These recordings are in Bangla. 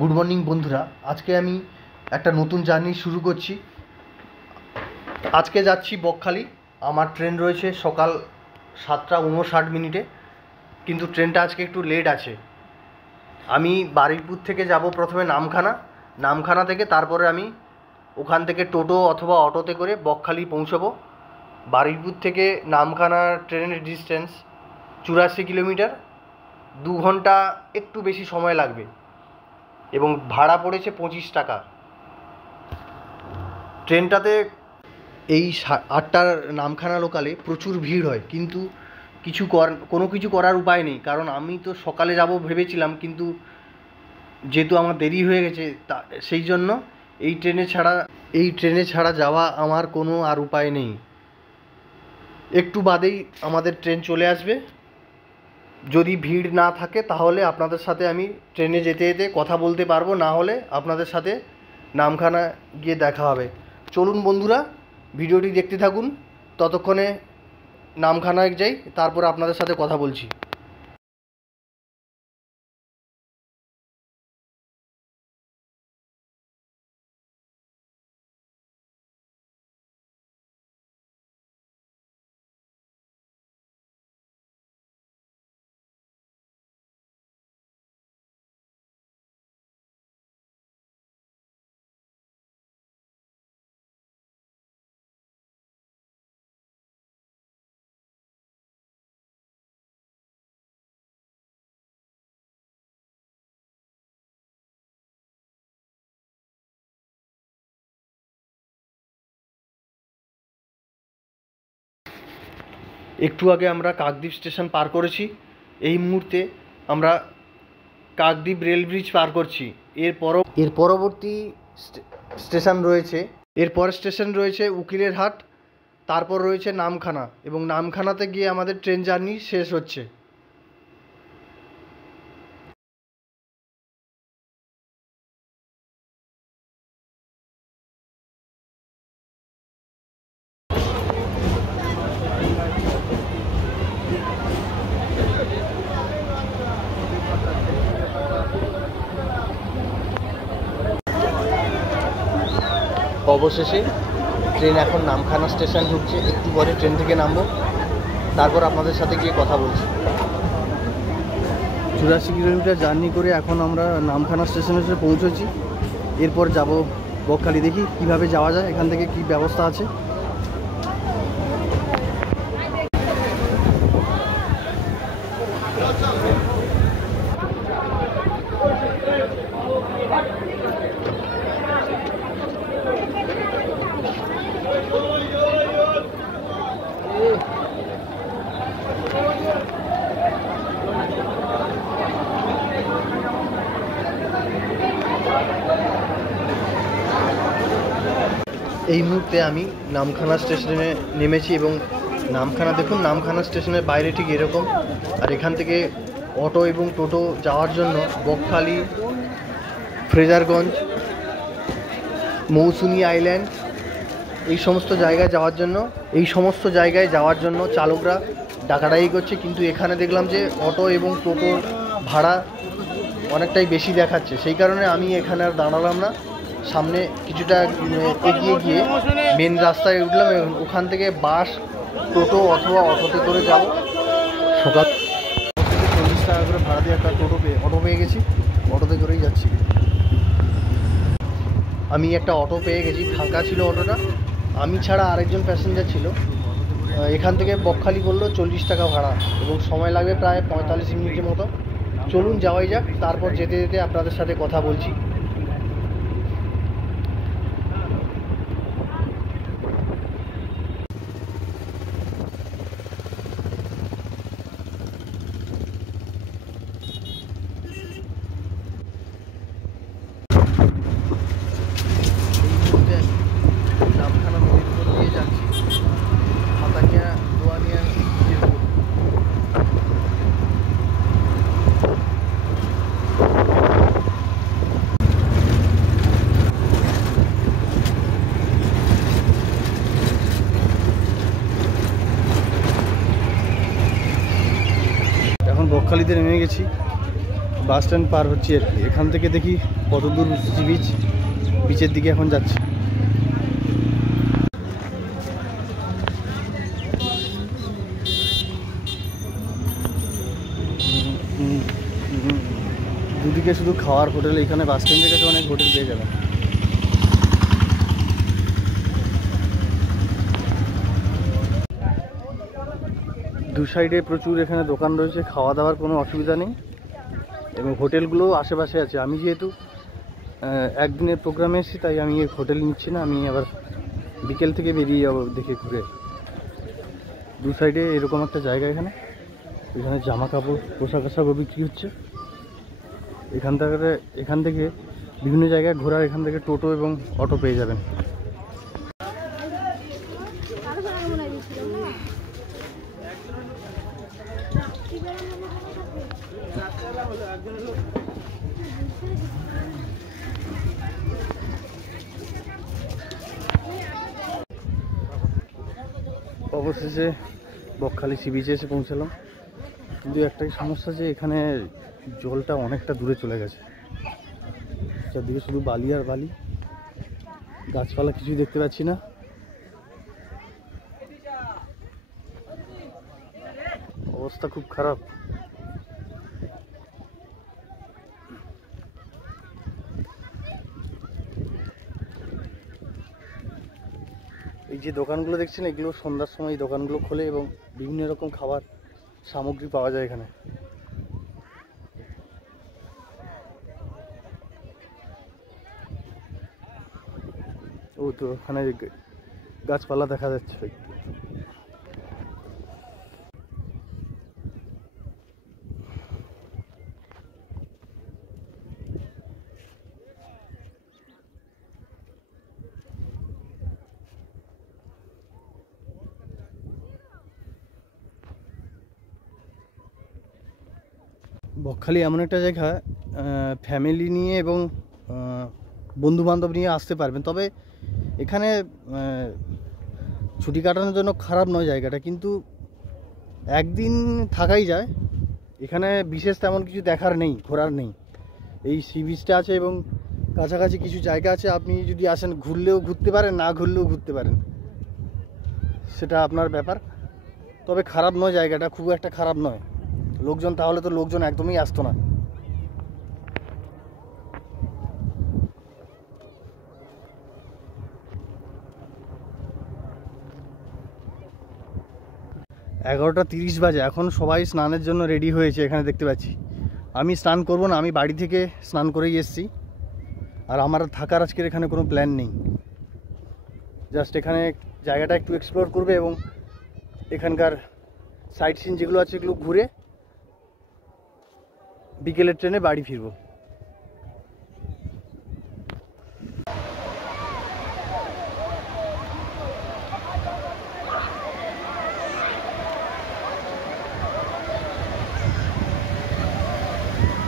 গুড মর্নিং বন্ধুরা, আজকে আমি একটা নতুন জার্নি শুরু করছি। আজকে যাচ্ছি বকখালি। আমার ট্রেন রয়েছে সকাল 7:59, কিন্তু ট্রেনটা আজকে একটু লেট আছে। আমি বারুইপুর থেকে যাব প্রথমে নামখানা থেকে তারপরে আমি ওখান থেকে টোটো অথবা অটোতে করে বকখালি পৌঁছবো। বারুইপুর থেকে নামখানা ট্রেনের ডিস্টেন্স 84 কিলোমিটার, 2 ঘন্টা একটু বেশি সময় লাগবে এবং ভাড়া পড়েছে 25 টাকা। ট্রেনটাতে এই 8টার নামখানা লোকালে প্রচুর ভিড় হয়, কিন্তু কোনো কিছু করার উপায় নেই, কারণ আমি তো সকালে যাব ভেবেছিলাম, কিন্তু যেহেতু আমার দেরি হয়ে গেছে সেই জন্য এই ট্রেনে ছাড়া যাওয়া আমার কোনো আর উপায় নেই। একটু বাদেই আমাদের ট্রেন চলে আসবে। যদি ভিড় না থাকে তাহলে আপনাদের সাথে আমি ট্রেনে যেতে যেতে কথা বলতে পারবো, না হলে আপনাদের সাথে নামখানা গিয়ে দেখা হবে। চলুন বন্ধুরা, ভিডিওটি দেখতে থাকুন। ততক্ষণে নামখানায় যাই, তারপর আপনাদের সাথে কথা বলছি। একটু আগে আমরা কাকদ্বীপ স্টেশন পার করেছি। এই মুহূর্তে আমরা কাকদ্বীপ রেল ব্রিজ পার করছি। এর পরবর্তী স্টেশন রয়েছে উকিলের হাট, তারপর রয়েছে নামখানা, এবং নামখানাতে গিয়ে আমাদের ট্রেন জার্নি শেষ হচ্ছে। অবশেষে ট্রেন এখন নামখানা স্টেশন ঢুকছে। একটু পরে ট্রেন থেকে নামবো, তারপর আপনাদের সাথে গিয়ে কথা বলছি। 84 কিলোমিটার জার্নি করে এখন আমরা নামখানা স্টেশনে এসে পৌঁছেছি। এরপর যাব বকখালি। দেখি কিভাবে যাওয়া যায়, এখান থেকে কি ব্যবস্থা আছে। এই মুহূর্তে আমি নামখানা স্টেশনে নেমেছি এবং দেখুন নামখানা স্টেশনের বাইরে ঠিক এরকম। আর এখান থেকে অটো এবং টোটো যাওয়ার জন্য বকখালি, ফ্রেজারগঞ্জ, মৌসুনি আইল্যান্ড এই সমস্ত জায়গায় যাওয়ার জন্য চালকরা ডাকাডাকি করছে, কিন্তু এখানে দেখলাম যে অটো এবং টোটোর ভাড়া অনেকটাই বেশি দেখাচ্ছে। সেই কারণে আমি এখানে আর দাঁড়ালাম না, সামনে কিছুটা এগিয়ে গিয়ে মেন রাস্তায় উঠলাম এবং ওখান থেকে বাস, টোটো অথবা অটোতে করে যাব। সকাল থেকে 40 টাকা করে ভাড়া দিয়ে একটা অটো পেয়ে গেছি, অটোতে করেই যাচ্ছি। আমি একটা অটো পেয়ে গেছি, ফাঁকা ছিল অটোটা, আমি ছাড়া আরেকজন প্যাসেঞ্জার ছিল। এখান থেকে বকখালি বললো 40 টাকা ভাড়া এবং সময় লাগবে প্রায় 45 মিনিটের মতো। চলুন যাওয়াই যাক, তারপর যেতে যেতে আপনাদের সাথে কথা বলছি। বকখালিতে নেমে গেছি, বাস স্ট্যান্ড পার হচ্ছি আর কি। এখান থেকে দেখি কত দূর সি বিচ, বিচের দিকে এখন যাচ্ছি। দুদিকে শুধু খাওয়ার হোটেল, এখানে বাস স্ট্যান্ডের কাছে অনেক হোটেল পেয়ে যাবেন। দু সাইডে প্রচুর এখানে দোকান রয়েছে, খাওয়া দাওয়ার কোনো অসুবিধা নেই এবং হোটেলগুলো আশেপাশে আছে। আমি যেহেতু একদিনের প্রোগ্রামে এসেছি তাই আমি হোটেল নিচ্ছি না, আমি আবার বিকেল থেকে বেরিয়ে যাবো দেখে ঘুরে। দু সাইডে এরকম একটা জায়গা, এখানে জামা কাপড় পোশাক আশাকও বিক্রি হচ্ছে। এখান থেকে বিভিন্ন জায়গায় ঘোরার, এখান থেকে টোটো এবং অটো পেয়ে যাবেন। অবশেষে বকখালি সি বিচে এসে পৌঁছালাম, কিন্তু একটাই সমস্যা যে এখানে জলটা অনেকটা দূরে চলে গেছে। চারদিকে শুধু বালি আর বালি, গাছপালা কিছুই দেখতে পাচ্ছি না। অবস্থা খুব খারাপ। এই যে দোকানগুলো দেখছেন, এগুলো সন্ধ্যার সময় এই দোকানগুলো খোলে এবং বিভিন্ন রকম খাবার সামগ্রী পাওয়া যায় এখানে। ও তো ওখানে গাছপালা দেখা যাচ্ছে। বকখালি এমন একটা জায়গা, ফ্যামিলি নিয়ে এবং বন্ধু বান্ধব নিয়ে আসতে পারবেন। তবে এখানে ছুটি কাটানোর জন্য খারাপ নয় জায়গাটা, কিন্তু একদিন থাকাই যায়। এখানে বিশেষ তেমন কিছু দেখার নেই, ঘোরার নেই। এই সি বিচটা আছে এবং কাছাকাছি কিছু জায়গা আছে, আপনি যদি আসেন ঘুরলেও ঘুরতে পারেন, না ঘুরলেও ঘুরতে পারেন, সেটা আপনার ব্যাপার। তবে খারাপ নয় জায়গাটা, খুব একটা খারাপ নয়। লোকজন, তাহলে তো লোকজন একদমই আসতো না। এগারোটা 30 বাজে, এখন সবাই স্নানের জন্য রেডি হয়েছে। এখানে দেখতে পাচ্ছি, আমি স্নান করব না, আমি বাড়ি থেকে স্নান করেই এসেছি। আর আমার থাকার আজকের এখানে কোনো প্ল্যান নেই, জাস্ট এখানে জায়গাটা একটু এক্সপ্লোর করবে এবং এখানকার সাইট সিন যেগুলো আছে এগুলো ঘুরে বিকেলের ট্রেনে বাড়ি ফিরবো।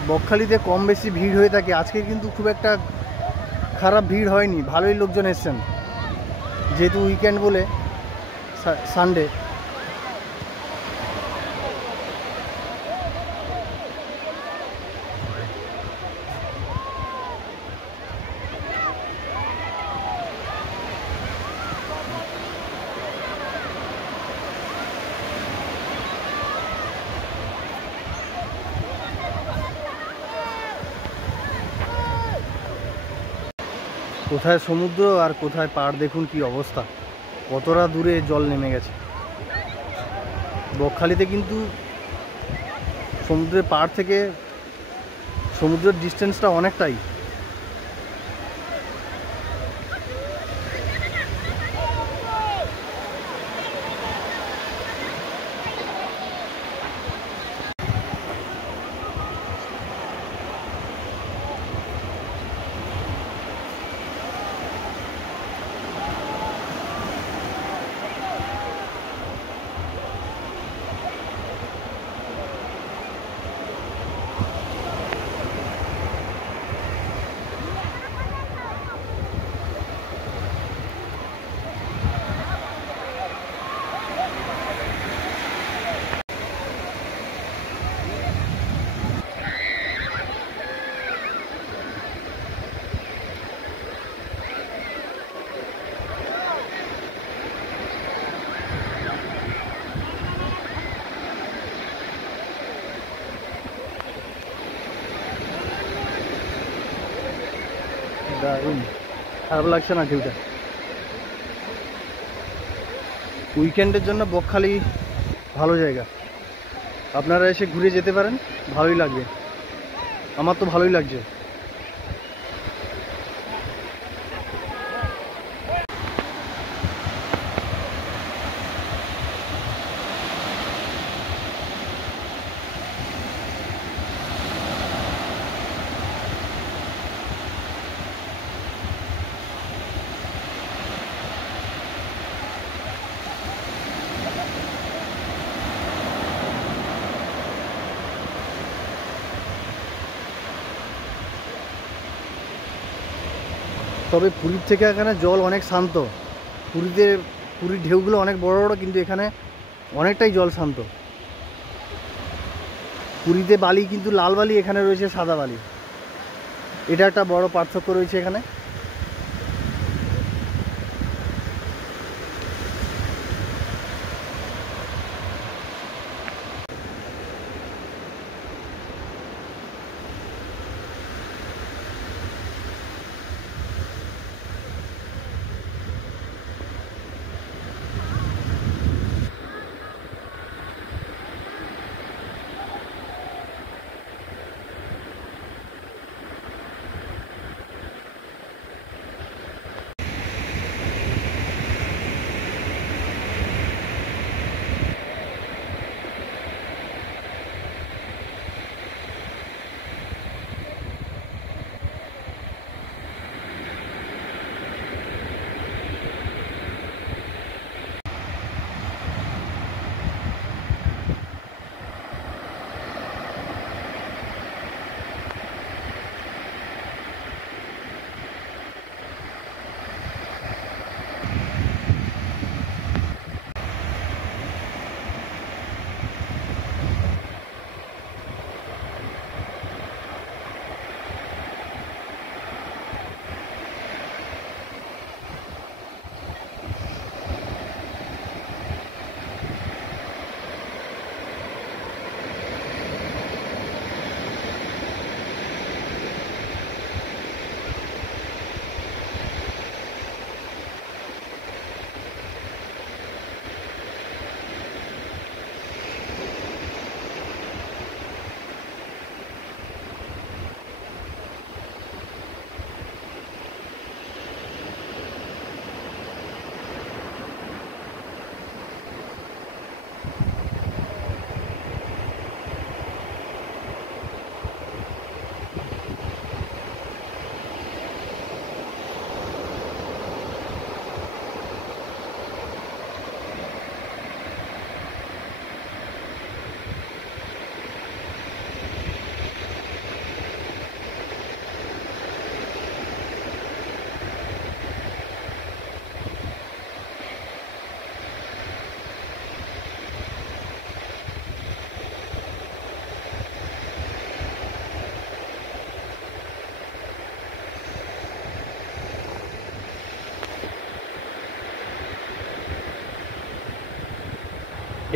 বকখালিতে কম বেশি ভিড় হয়ে থাকে, আজকে কিন্তু খুব একটা খারাপ ভিড় হয়নি, ভালোই লোকজন এসছেন যেহেতু উইকেন্ড বলে, সানডে। কোথায় সমুদ্র আর কোথায় পাড়, দেখুন কি অবস্থা, কতটা দূরে জল নেমে গেছে। বকখালিতে কিন্তু সমুদ্রের পাড় থেকে সমুদ্রের ডিস্টেন্সটা অনেকটাই। দারুণ, খারাপ লাগছে না ঢেউটা। উইকেন্ডের জন্য বকখালি ভালো জায়গা, আপনারা এসে ঘুরে যেতে পারেন, ভালোই লাগবে, আমার তো ভালোই লাগছে। তবে পুরীর থেকে এখানে জল অনেক শান্ত। পুরীর ঢেউগুলো অনেক বড় বড়, কিন্তু এখানে অনেকটাই জল শান্ত। পুরীতে বালি কিন্তু লাল বালি, এখানে রয়েছে সাদা বালি, এটা একটা বড় পার্থক্য রয়েছে এখানে।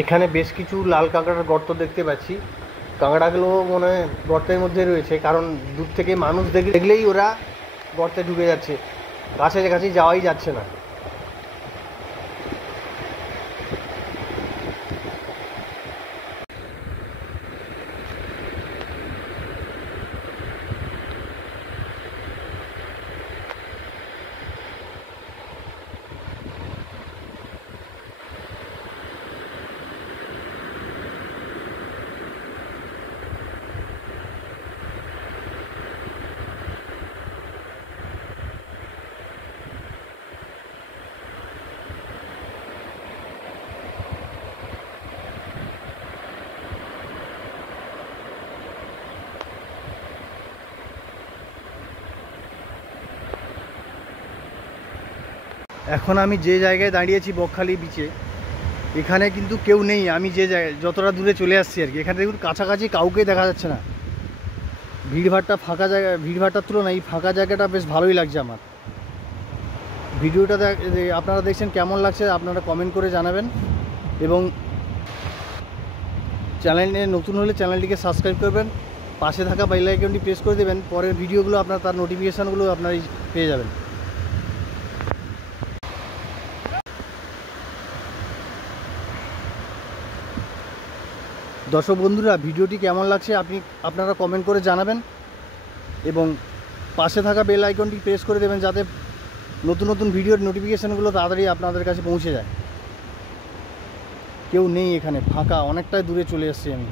এখানে বেশ কিছু লাল কাঁকড়ার গর্ত দেখতে পাচ্ছি। কাঁকড়াগুলো মনে হয় গর্তের মধ্যে রয়েছে, কারণ দূর থেকে মানুষ দেখলেই ওরা গর্তে ঢুকে যাচ্ছে, কাছে যাওয়াই যাচ্ছে না। এখন আমি যে জায়গায় দাঁড়িয়েছি বকখালি বিচে, এখানে কিন্তু কেউ নেই। আমি যে জায়গায় যতটা দূরে চলে আসছি আর কি, এখানে দেখুন কাছাকাছি কাউকে দেখা যাচ্ছে না। ভিড়ভাড়টা ফাঁকা জায়গা, ভিড়ভাড়টার তুলনায় এই ফাঁকা জায়গাটা বেশ ভালোই লাগছে আমার। ভিডিওটা আপনারা দেখছেন, কেমন লাগছে আপনারা কমেন্ট করে জানাবেন, এবং চ্যানেলে নতুন হলে চ্যানেলটিকে সাবস্ক্রাইব করবেন পাশে থাকা বেল আইকনটি প্রেস করে দেবেন, পরের ভিডিওগুলো আপনার তার নোটিফিকেশানগুলো আপনার পেয়ে যাবেন। দর্শক বন্ধুরা, ভিডিওটি কেমন লাগছে আপনারা কমেন্ট করে জানাবেন এবং পাশে থাকা বেল আইকনটি প্রেস করে দেবেন যাতে নতুন নতুন ভিডিওর নোটিফিকেশানগুলো তাড়াতাড়ি আপনাদের কাছে পৌঁছে যায়। কেউ নেই এখানে, ফাঁকা, অনেকটাই দূরে চলে এসেছি আমি।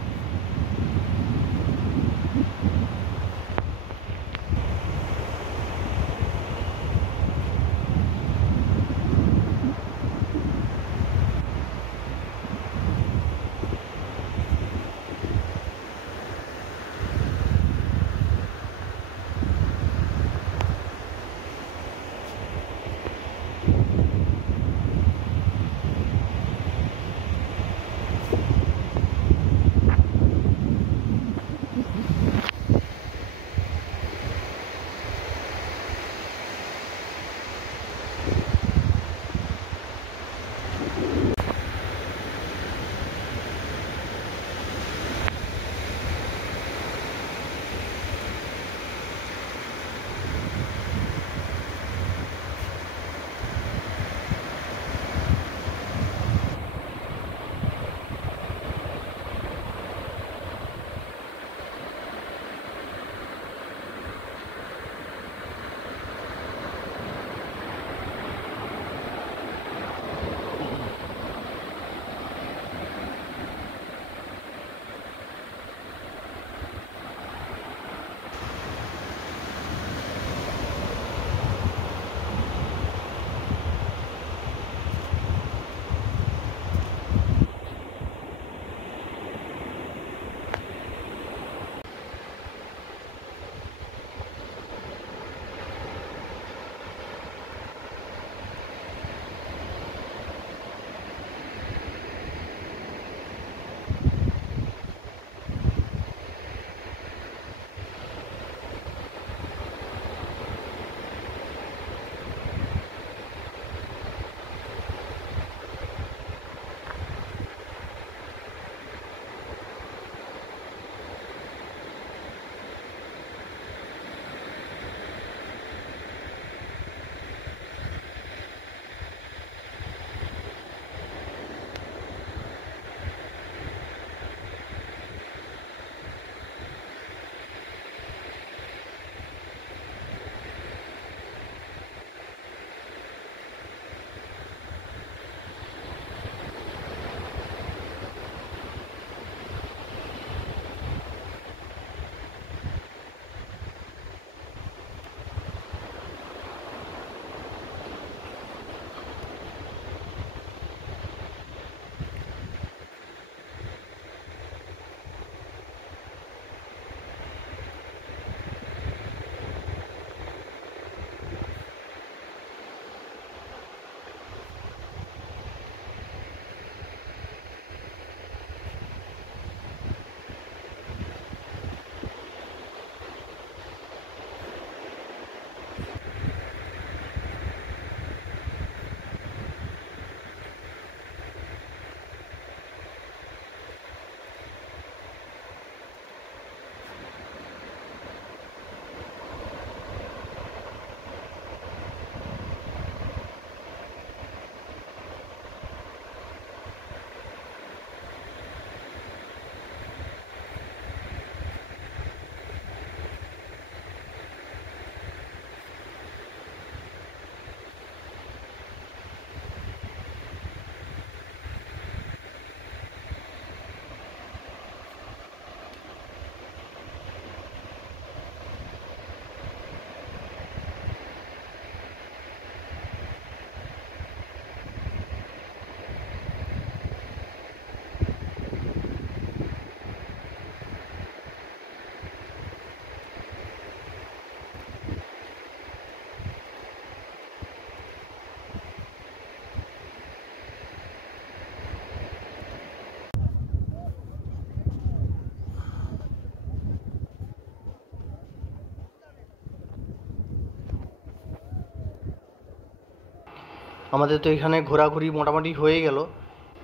আমাদের তো এখানে ঘোরাঘুরি মোটামুটি হয়ে গেল।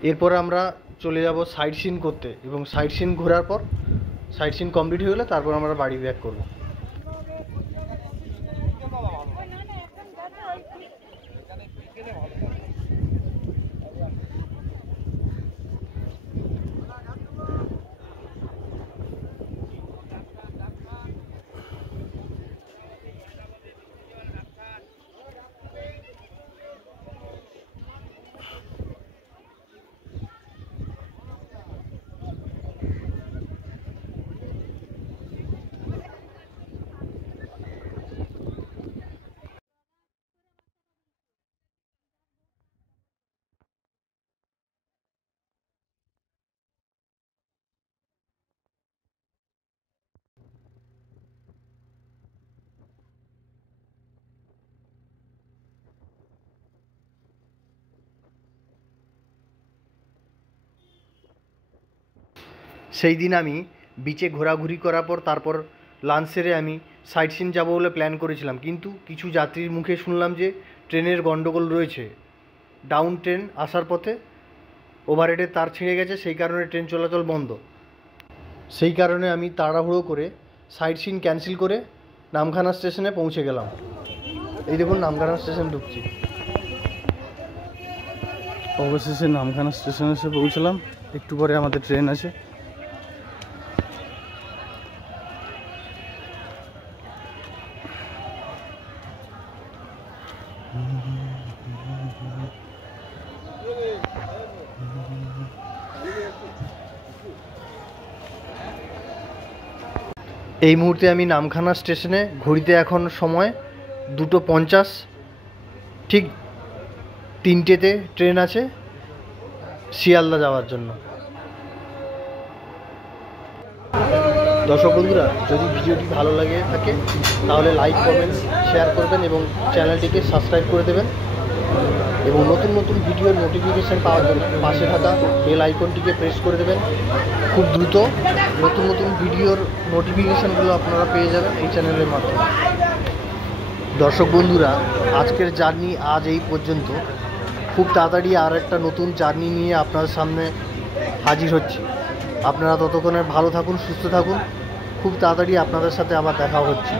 এরপর আমরা চলে যাব সাইট সিন করতে এবং সাইট সিন ঘোরার পর সাইট সিন কমপ্লিট হয়ে গেলে তারপর আমরা বাড়ি ব্যাক করব। সেই দিন আমি বিচে ঘোরাঘুরি করার পর তারপর লাঞ্চ সেরে আমি সাইট সিন যাবো বলে প্ল্যান করেছিলাম, কিন্তু কিছু যাত্রীর মুখে শুনলাম যে ট্রেনের গণ্ডগোল রয়েছে, ডাউন ট্রেন আসার পথে ওভারহেডের তার ছিঁড়ে গেছে, সেই কারণে ট্রেন চলাচল বন্ধ। সেই কারণে আমি তাড়াহুড়ো করে সাইট সিন ক্যান্সেল করে নামখানা স্টেশনে পৌঁছে গেলাম। এই দেখুন নামখানা স্টেশন ঢুকছি। অবশেষে নামখানা স্টেশনে এসে পৌঁছলাম। একটু পরে আমাদের ট্রেন আছে। এই মুহূর্তে আমি নামখানা স্টেশনে, ঘড়িতে এখন সময় 2:50, ঠিক 3টেতে ট্রেন আছে শিয়ালদা যাওয়ার জন্য। দর্শক বন্ধুরা, যদি ভিডিওটি ভালো লাগে থাকে তাহলে লাইক, কমেন্ট, শেয়ার করবেন এবং চ্যানেলটিকে সাবস্ক্রাইব করে দেবেন, এবং নতুন নতুন ভিডিওর নোটিফিকেশান পাওয়ার জন্য পাশে থাকা বেল আইকনটিকে প্রেস করে দেবেন। খুব দ্রুত নতুন নতুন ভিডিওর নোটিফিকেশানগুলো আপনারা পেয়ে যাবেন এই চ্যানেলের মাধ্যমে। দর্শক বন্ধুরা, আজকের জার্নি আজ এই পর্যন্ত। খুব তাড়াতাড়ি আর একটা নতুন জার্নি নিয়ে আপনাদের সামনে হাজির হচ্ছি। আপনারা ততক্ষণে ভালো থাকুন, সুস্থ থাকুন। খুব তাড়াতাড়ি আপনাদের সাথে আবার দেখা হচ্ছে।